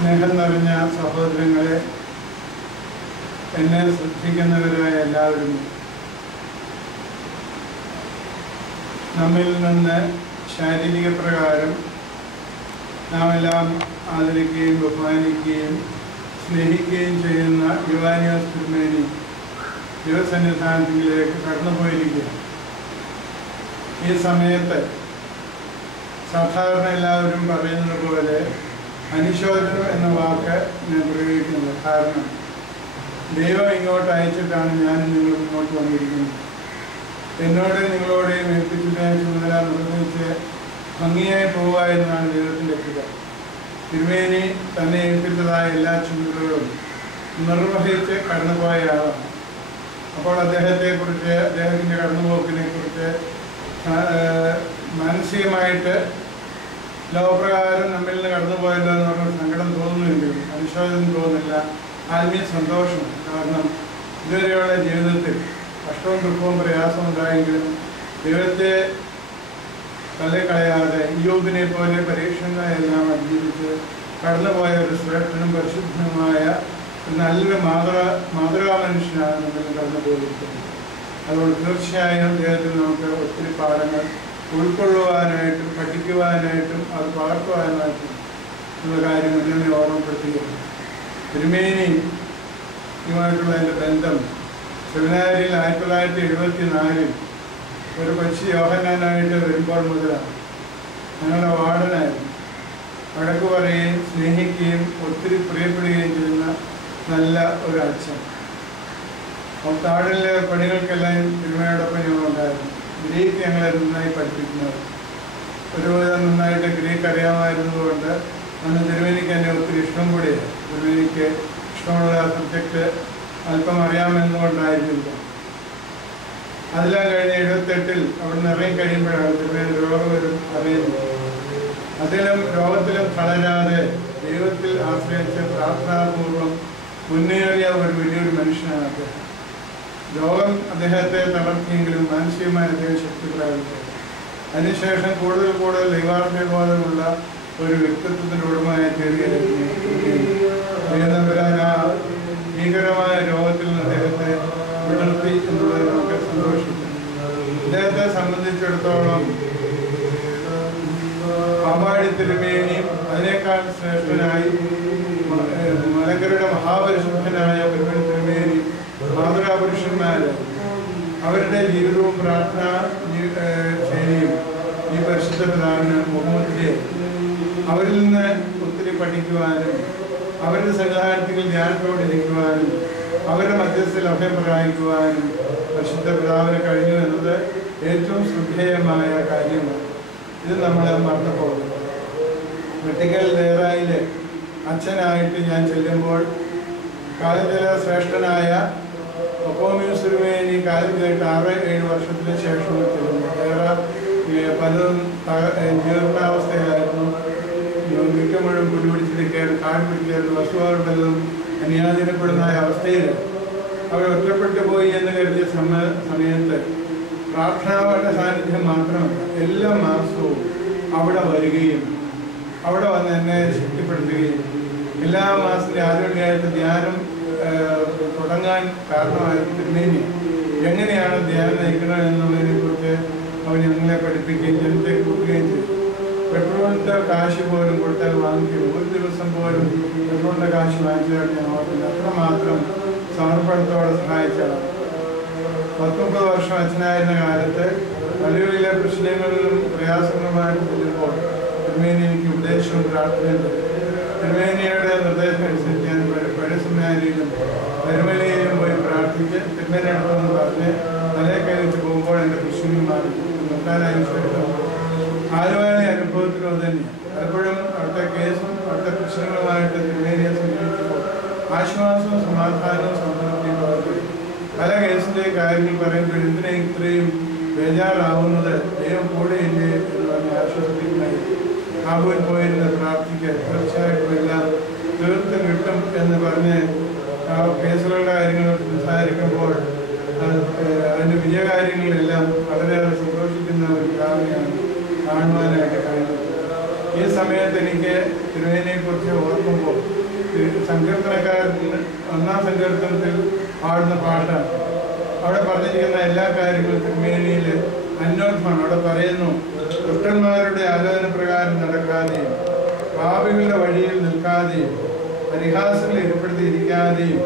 സ്നേഹം നിറഞ്ഞ സഹോദരങ്ങളെ, എന്നെ ശ്രദ്ധിക്കുന്നവരായ എല്ലാവരും, നമ്മിൽ നിന്ന് ശാരീരിക പ്രകാരം നാം എല്ലാം ആദരിക്കുകയും ബഹുമാനിക്കുകയും സ്നേഹിക്കുകയും ചെയ്യുന്ന യുവാനിയോസ് തിരുമേനി ദൈവസന്നിധാനത്തിലേക്ക് കടന്നുപോയിരിക്കുക. ഈ സമയത്ത് സാധാരണ എല്ലാവരും പറയുന്നത് പോലെ അനുശോചനം എന്ന വാക്ക് ഞാൻ പ്രയോഗിക്കുന്നത്. കാരണം ദൈവം ഇങ്ങോട്ട് അയച്ചിട്ടാണ് ഞാൻ നിങ്ങൾ ഇങ്ങോട്ട് വന്നിരിക്കുന്നത്. എന്നോട് നിങ്ങളോടെയും ഏൽപ്പിച്ചിട്ടായ ചുമതല നിർവഹിച്ച് ഭംഗിയായി പോവുക എന്നാണ് ദൈവത്തിൻ്റെ കൃപ. തിരുമേനി തന്നെ ഏൽപ്പിച്ചതായ എല്ലാ ചുമതലകളും നിർവഹിച്ച് കടന്നുപോയ ആളാണ്. അപ്പോൾ അദ്ദേഹത്തെക്കുറിച്ച്, അദ്ദേഹത്തിൻ്റെ കടന്നുപോക്കിനെ കുറിച്ച് മാനസികമായിട്ട് ലോകപ്രകാരം നമ്മിൽ നിന്ന് കടന്നുപോയല്ലോ എന്ന് പറഞ്ഞ സങ്കടം തോന്നുന്നുണ്ടെങ്കിലും അനുശോചനം തോന്നുന്നില്ല, ആത്മീയ സന്തോഷമാണ്. കാരണം ഇതുവരെയുള്ള ജീവിതത്തിൽ കഷ്ടവും ദുഃഖവും പ്രയാസവും ഉണ്ടായെങ്കിലും ദൈവത്തെ തള്ളിക്കളയാതെ ഇയ്യോബിനെ പോലെ പരീക്ഷണങ്ങളെല്ലാം അതിജീവിച്ച് കടന്നുപോയ ഒരു ശ്രേഷ്ഠനും പരിശുദ്ധനുമായ നല്ലൊരു മാതൃകാ മനുഷ്യനാണ് നമ്മൾ കടന്നു പോയിരിക്കുന്നത്. അതുകൊണ്ട് തീർച്ചയായും അദ്ദേഹത്തിൽ നമുക്ക് ഒത്തിരി പാഠങ്ങൾ ഉൾക്കൊള്ളുവാനായിട്ടും പഠിക്കുവാനായിട്ടും അത് പകർത്തുവാനായിട്ടും ഉള്ള കാര്യം എന്നെ ഓർമ്മപ്പെടുത്തുകയാണ്. തിരുമേനിയുമായിട്ടുള്ള എൻ്റെ ബന്ധം സെമിനാരിയിൽ 1974 ഒരു കൊച്ചി യോഹന്നാനായിട്ട് വരുമ്പോൾ മുതലാണ്. ഞങ്ങളുടെ വാർഡനായിരുന്നു. വടക്ക് പറയുകയും സ്നേഹിക്കുകയും ഒത്തിരി പ്രിയപ്പെടുകയും ചെയ്യുന്ന നല്ല ഒരു അച്ഛൻ. താഴിലെ പണികൾക്കെല്ലാം തിരുമേനിയോടൊപ്പം ഞങ്ങളുണ്ടായിരുന്നു. ഗ്രീക്ക് ഞങ്ങളെ നന്നായി പഠിപ്പിക്കുന്നത്, ഒരുവിധം നന്നായിട്ട് ഗ്രീക്ക് അറിയാമായിരുന്നതുകൊണ്ട് അന്ന് തിരുമേനിക്ക് എന്നെ ഒത്തിരി ഇഷ്ടം കൂടിയാണ്. തിരുമേനിക്ക് ഇഷ്ടമുള്ള സബ്ജക്റ്റ് അല്പം അറിയാമെന്നുകൊണ്ടായിരുന്നില്ല. അതെല്ലാം കഴിഞ്ഞ് 78 അവിടെ നിന്ന് ഇറങ്ങി കഴിയുമ്പോഴാണ് തിരുമേനി രോഗം അറിയുന്നത്. അതിലും രോഗത്തിലും തളരാതെ ദൈവത്തിൽ ആശ്രയിച്ച് പ്രാർത്ഥനാപൂർവം മുന്നേറിയ ഒരു വലിയൊരു മനുഷ്യനാണ് അദ്ദേഹം. രോഗം അദ്ദേഹത്തെ തളർത്തിയെങ്കിലും മാനസികമായ അദ്ദേഹം ശക്തി പ്രാപിച്ചു. അതിനുശേഷം കൂടുതൽ ദൈവാർഥ്യബോധമുള്ള ഒരു വ്യക്തിത്വത്തിൻ്റെ ഉടമയായി തീരുകയായിരുന്നു. ആ ഭീകരമായ രോഗത്തിൽ നിന്ന് അദ്ദേഹത്തെ വിടർത്തി എന്നുള്ളത് നമുക്ക് സന്തോഷിക്കും. അദ്ദേഹത്തെ സംബന്ധിച്ചിടത്തോളം പാമ്പാടി തിരുമേനിയും അതിനേക്കാൾ ശ്രേഷ്ഠനായി മലങ്കരയുടെ മഹാപരിശുദ്ധനായ തിരുമേനി മാതൃകാ പുരുഷന്മാർ, അവരുടെ ജീവിതവും പ്രാർത്ഥനാ ശൈലിയും ഈ പരിശുദ്ധ പിതാവിന് മുഖമുദ്രയായി. അവരിൽ നിന്ന് ഒത്തിരി പഠിക്കുവാനും അവരുടെ സന്നിധാനത്തിൽ ധ്യാനത്തോടിരിക്കുവാനും അവരുടെ മധ്യസ്ഥയിൽ അഭയം പ്രകാശിക്കുവാനും പരിശുദ്ധ പിതാവിന് കഴിഞ്ഞു എന്നത് ഏറ്റവും ശ്രദ്ധേയമായ കാര്യമാണ്. ഇത് നമ്മൾ മറന്നു പോകുന്നത്. വെട്ടിക്കൽ ദേറായിലെ അച്ഛനായിട്ട് ഞാൻ ചെല്ലുമ്പോൾ കാലത്തിലെ ശ്രേഷ്ഠനായ ഒക്കോമിയൂസ് തിരുമേനി കാലത്തിലായിട്ട് 6-7 വർഷത്തിന് ശേഷം ചെല്ലുന്നു. ദേറ പലതും ജീർണാവസ്ഥയിലായിരുന്നു. മിക്ക മുഴുവൻ കുടിപിടിച്ചിരിക്കുകയായിരുന്നു, കാട് പിടിക്കുകയായിരുന്നു, വസ്തുവാർ പലതും അന്യാധീനപ്പെടുന്ന അവസ്ഥയിൽ അവർ ഒറ്റപ്പെട്ടു പോയി എന്ന് കരുതിയ സമയത്ത് പ്രാർത്ഥനാവാരുടെ സാന്നിധ്യം മാത്രമല്ല, എല്ലാ മാസവും അവിടെ വരികയും അവിടെ വന്ന് എന്നെ ശക്തിപ്പെടുത്തുകയും എല്ലാ മാസത്തിൻ്റെ ആദ്യമായിട്ട് ധ്യാനം തുടങ്ങാൻ കാരണമായ തിരുമേനി എങ്ങനെയാണ് ധ്യാനം നയിക്കുന്നത് എന്നുള്ളതിനെ കുറിച്ച് അവർ ഞങ്ങളെ പഠിപ്പിക്കുകയും ജനത്തെ കൂട്ടുകയും ചെയ്തു. പെട്രോളിൻ്റെ കാശ് പോലും കൊടുത്താൽ വാങ്ങിക്കും. ഒരു ദിവസം പോലും പെട്രോളിൻ്റെ കാശ് വാങ്ങിച്ചതായിട്ട് ഞാൻ ഓർക്കില്ല. അത്രമാത്രം സമർപ്പണത്തോടെ സഹായിച്ചതാണ്. 19 വർഷം അച്ഛനായിരുന്ന കാലത്ത് പള്ളികളിലെ പ്രശ്നങ്ങളിലും പ്രയാസങ്ങളുമായിട്ട് ചെല്ലുമ്പോൾ തിരുമേനി എനിക്ക് ഉപദേശവും പ്രാർത്ഥനയും തരും. തിരുമേനിയുടെ നിർദ്ദേശം അനുസരിച്ച് ഞാൻ പഴയ സെമിനാരിയിലും പരുമലയിലും പോയി പ്രാർത്ഥിച്ച് തിരുമേനിയോടൊന്ന് പറഞ്ഞ് തലയെ കയറിച്ച് പോകുമ്പോൾ എൻ്റെ പ്രശ്നങ്ങൾ മാറി നിർത്താനായി ശേഷം ആലുവായ അനുഭവത്തിലും അത് തന്നെയാണ്. പലപ്പോഴും അവിടുത്തെ കേസും അവിടുത്തെ പ്രശ്നങ്ങളുമായിട്ട് തിരുമേനിയെ സമീപിക്കുമ്പോൾ ആശ്വാസവും സമാധാനവും സംതൃപ്തിയും പകർത്തും. പല കേസിൻ്റെ കാര്യങ്ങൾ പറയുമ്പോൾ എന്തിനെ ഇത്രയും ബേജാറാവുന്നത്, ദൈവം കൂടെയില്ലേ എന്ന് പറഞ്ഞ് ആശ്വസിപ്പിക്കുന്നതായി കാബൂൽ പോയിരുന്ന് പ്രാർത്ഥിക്കുക. തീർച്ചയായിട്ടും എല്ലാം തീർത്തും കിട്ടും എന്ന് പറഞ്ഞ് ആ കേസുകളുടെ കാര്യങ്ങൾ സംസാരിക്കുമ്പോൾ അതിൻ്റെ വിജയകാര്യങ്ങളിലെല്ലാം വളരെയേറെ സന്തോഷിക്കുന്ന ഒരു കാരണമാണ് കാണുവാനായിട്ട് കഴിഞ്ഞത്. ഈ സമയത്ത് എനിക്ക് തിരുവേദിയെക്കുറിച്ച് ഓർക്കുമ്പോൾ സങ്കീർത്തനക്കാരൻ 1-ാം സങ്കീർത്തനത്തിൽ പാടുന്ന പാട്ടാണ്. അവിടെ പറഞ്ഞിരിക്കുന്ന എല്ലാ കാര്യങ്ങളും തിരുമേനിയിൽ അന്വർത്ഥമാണ്. അവിടെ പറയുന്നു, ദുഷ്ടന്മാരുടെ ആലോചന പ്രകാരം നടക്കാതെയും പാപികളുടെ വഴിയിൽ നിൽക്കാതെയും പരിഹാസങ്ങൾ ഏർപ്പെടുത്തിയിരിക്കാതെയും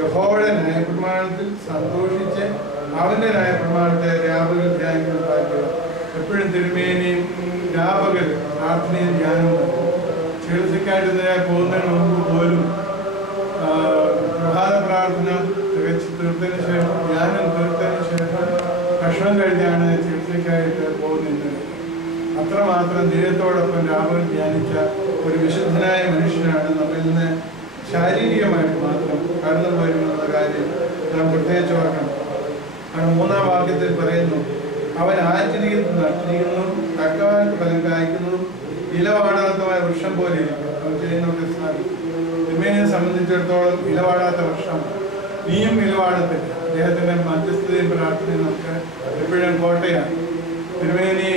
യഹോവയുടെ ന്യായപ്രമാണത്തിൽ സന്തോഷിച്ച് അവൻ്റെ ന്യായപ്രമാണത്തെ രാപകൽ ധ്യാനിക്കുന്നതാക്കുക. എപ്പോഴും തിരുമേനിയും രാപകൽ പ്രാർത്ഥനയും ധ്യാനവും നടക്കും. ചികിത്സയ്ക്കായിട്ട് പോകുന്നതിന് മുമ്പ് പോലും പ്രഭാത പ്രാർത്ഥന തികച്ച് തീർത്തതിന് ശേഷം, ധ്യാനം തീർത്തതിന് ശേഷം ഭക്ഷണം കഴിഞ്ഞാണ് ചികിത്സയ്ക്കായിട്ട് പോകുന്നത്. അത്രമാത്രം ധീരത്തോടൊപ്പം രാപകൽ ധ്യാനിച്ച ഒരു വിശുദ്ധനായ മനുഷ്യനാണ് നമ്മിൽ നിന്ന് ശാരീരികമായിട്ട് മാത്രം കടന്നു പോയിരുന്നുള്ള കാര്യം നാം പ്രത്യേകിച്ച് ഓർക്കണം. കാരണം 3-ാം വാക്യത്തിൽ പറയുന്നു, അവൻ ആചരിക്കുന്നു നട്ടിരിക്കുന്നതും തക്കവായിട്ട് ഫലം കായ്ക്കുന്നതും ഇലവാടാത്തമായ വൃക്ഷം പോലെ ഇരിക്കും. അവൻ ചെയ്യുന്നവർക്ക് സാധിക്കും. തിരുമേനിയെ സംബന്ധിച്ചിടത്തോളം ഇലവാടാത്ത വൃക്ഷം, നീയും ഇലവാടത്തില്ല. അദ്ദേഹത്തിൻ്റെ മധ്യസ്ഥതയും പ്രാർത്ഥനയും നമുക്ക് എപ്പോഴും കോട്ടയാണ്. തിരുമേനി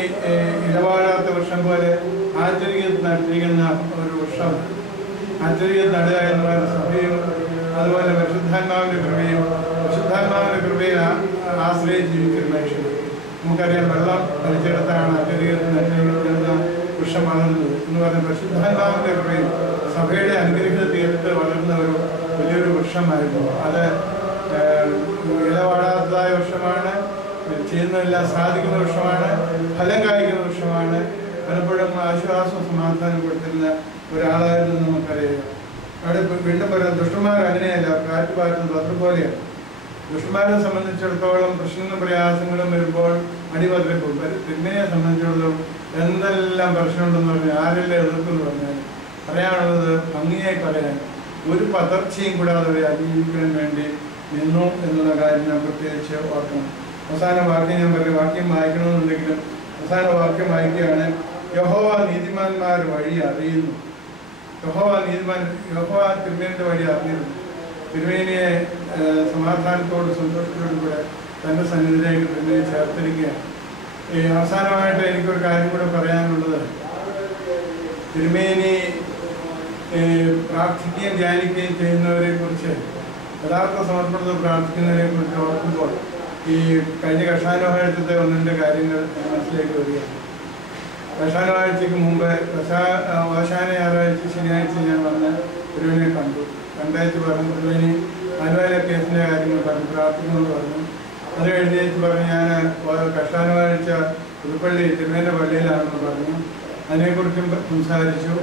ഇലവാടാത്ത വൃക്ഷം പോലെ ആചരികത്ത് നട്ടിരിക്കുന്ന ഒരു വൃക്ഷം. ആചരികത്ത് നടുക എന്ന് പറയുന്ന സഭയും അതുപോലെ പരിശുദ്ധാത്മാവിൻ്റെ കൃപയും പരിശുദ്ധാത്മാവിൻ്റെ കൃപയെ ആശ്രയിച്ച് ജീവിക്കുന്ന മനുഷ്യൻ. നമുക്കറിയാം, വെള്ളം വലിച്ചെടുത്താണ് ആചരികത്ത് നട്ടിരിക്കുന്ന വൃക്ഷം വളർന്നത് എന്ന് പറഞ്ഞ പരിശുദ്ധാത്മാവിൻ്റെ കൃപയും സഭയുടെ അനുഗ്രഹീത തീരത്ത് വളർന്ന ഒരു വലിയൊരു വൃക്ഷമായിരുന്നു. അത് ഇലവാടാത്തതായ വൃക്ഷമാണ്, ചെയ്യുന്നതെല്ലാം സാധിക്കുന്ന വൃക്ഷമാണ്, ഫലം കായ്ക്കുന്ന വൃക്ഷമാണ്. പലപ്പോഴും ആശ്വാസം സമാധാനം കൊടുത്തിരുന്ന ഒരാളായിരുന്നു നമുക്കറിയാം. അവിടെ വീണ്ടും പറയാം, ദുഷ്ടന്മാർ അങ്ങനെയല്ല, കാറ്റ് പാറ്റുന്നത് അതുപോലെയാണ്. ദുഷ്ടന്മാരെ സംബന്ധിച്ചിടത്തോളം പ്രശ്നങ്ങളും പ്രയാസങ്ങളും വരുമ്പോൾ അടിപതറിപ്പോകും. തിന്മയെ സംബന്ധിച്ചിടത്തോളം എന്തെല്ലാം പ്രശ്നമുണ്ടെന്ന് പറഞ്ഞാൽ, ആരെല്ലാം എതിർക്കെന്ന് പറഞ്ഞാൽ പറയാനുള്ളത് ഭംഗിയായി പറയാൻ ഒരു പതർച്ചയും കൂടാതെ അവരെ അതിജീവിക്കാൻ വേണ്ടി നിന്നു എന്നുള്ള കാര്യം ഞാൻ പ്രത്യേകിച്ച് ഓർക്കണം. അവസാന വാക്യം ഞാൻ പറയും, വാക്യം വായിക്കണമെന്നുണ്ടെങ്കിലും അവസാന വാക്യം വായിക്കുകയാണ്, യഹോവ നീതിമാന്മാർ വഴി അറിയുന്നു. യഹോവ തിരുമേനിയുടെ വഴി അറിഞ്ഞിരുന്നു. തിരുമേനിയെ സമാധാനത്തോടും സന്തോഷത്തോടും കൂടെ തൻ്റെ സന്നിധിയിലേക്ക് തിരുമേനി ചേർത്തിരിക്കുകയാണ്. അവസാനമായിട്ട് എനിക്കൊരു കാര്യം കൂടെ പറയാനുള്ളത്, തിരുമേനി പ്രാർത്ഥിക്കുകയും ധ്യാനിക്കുകയും ചെയ്യുന്നവരെ കുറിച്ച്, യഥാർത്ഥ സമർപ്പണത്തിൽ പ്രാർത്ഥിക്കുന്നവരെ കുറിച്ച് ഓർക്കുമ്പോൾ ഈ കഴിഞ്ഞ കഷാനവാഴ്ചത്തെ 1-2 കാര്യങ്ങൾ മനസ്സിലേക്ക് വരികയാണ്. കഷാനവാഴ്ചയ്ക്ക് മുമ്പ് ഓശാന ഞായറാഴ്ച ശനിയാഴ്ച ഞാൻ വന്ന് തിരുവേനിയെ കണ്ടയച്ച് പറഞ്ഞു. തിരുവേനി ആലുവയിലെ കേസിൻ്റെ കാര്യങ്ങൾ പറഞ്ഞു, പ്രാർത്ഥിക്കുമെന്ന് പറഞ്ഞു. അത് കഴിഞ്ഞേച്ച് പറഞ്ഞു, ഞാൻ കഷാനവാഴ്ച പുതുപ്പള്ളി തിരുവേൻ്റെ പള്ളിയിലാണെന്ന് പറഞ്ഞു. അതിനെക്കുറിച്ചും സംസാരിച്ചു.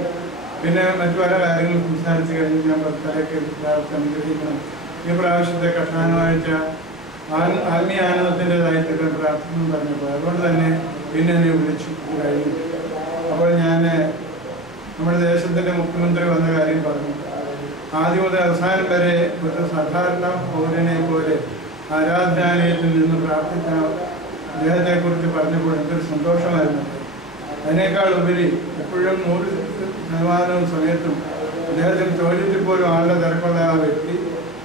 പിന്നെ മറ്റു പല കാര്യങ്ങളും സംസാരിച്ച് കഴിഞ്ഞ് ഞാൻ തലയ്ക്ക് അനുഗ്രഹിക്കണം. ഈ പ്രാവശ്യത്തെ കഷാനവാഴ്ച ആത്മീയ ആനന്ദത്തിൻ്റെതായിട്ട് പ്രാർത്ഥിക്കുന്നു പറഞ്ഞപ്പോൾ അതുകൊണ്ട് തന്നെ പിന്നെ എന്നെ വിളിച്ചു കഴിഞ്ഞു. അപ്പോൾ ഞാൻ നമ്മുടെ ദേശത്തിൻ്റെ മുഖ്യമന്ത്രി വന്ന കാര്യം പറഞ്ഞു. ആദ്യം മുതൽ അവസാനം വരെ ഒരു സാധാരണ പൗരനെ പോലെ ആരാധനാലയത്തിൽ നിന്ന് പ്രാർത്ഥിച്ച അദ്ദേഹത്തെക്കുറിച്ച് പറഞ്ഞപ്പോൾ എന്തൊരു സന്തോഷമായിരുന്നു. അതിനേക്കാൾ ഉപരി എപ്പോഴും 100% സമയത്തും അദ്ദേഹത്തിന് ചോദ്യത്തിൽ പോലും ആളുടെ തിരക്കുള്ള ആ വ്യക്തി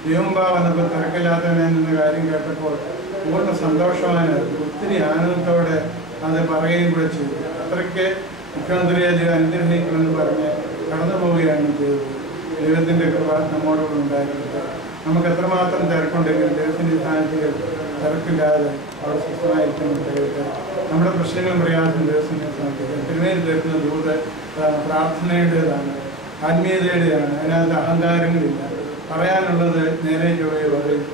ദൈവമ്പാ വന്നപ്പോൾ തിരക്കില്ലാത്തവനെന്ന കാര്യം കേട്ടപ്പോൾ പൂർണ്ണ സന്തോഷവാനായിരുന്നു. ഒത്തിരി ആനന്ദത്തോടെ അത് പറയുകയും കൂടെ ചെയ്തു. അത്രയ്ക്ക് മുഖ്യമന്ത്രിയെ ദൈവം അനുഗ്രഹിക്കുമെന്ന് പറഞ്ഞ് കടന്നു പോവുകയാണ് ചെയ്തത്. ദൈവത്തിൻ്റെ കൃപ നമ്മോടുകൂടെ ഉണ്ടായിരുന്നത്. നമുക്ക് എത്രമാത്രം തിരക്കുണ്ടെങ്കിലും ദൈവത്തിൻ്റെ സ്ഥാനത്തിൽ തിരക്കില്ലാതെ അവിടെ സ്വസ്ഥമായിരിക്കുന്ന ദൈവത്തെ നമ്മുടെ പ്രശ്നങ്ങളും പ്രയാസം ദൈവത്തിൻ്റെ സ്ഥാനത്തിൽ തിരുമേനി തരുന്ന ദൂത് പ്രാർത്ഥനയുടേതാണ്, ആത്മീയതയുടെയാണ്. അതിനകത്ത് അഹങ്കാരങ്ങളില്ല. പറയാനുള്ളത് നേരെ ചൊവ്വയെ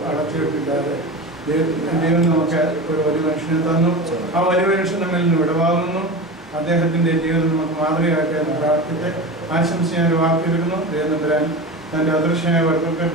അടച്ചുവിട്ടില്ലാതെ ദൈവം നമുക്ക് ഒരു വലിയ മനുഷ്യനെ തന്നു. ആ വലിയ മനുഷ്യൻ നമ്മിൽ നിന്ന് വിടവാങ്ങുന്നു. അദ്ദേഹത്തിൻ്റെ ജീവിതം നമുക്ക് മാതൃകയാക്കി എന്ന് പ്രാർത്ഥിച്ച് ആശംസ ഞാൻ വാക്കിയെടുക്കുന്നു. ദൈവം തമ്പുരാൻ തൻ്റെ അദൃശ്യമായ വർഗ്ഗത്തിൽ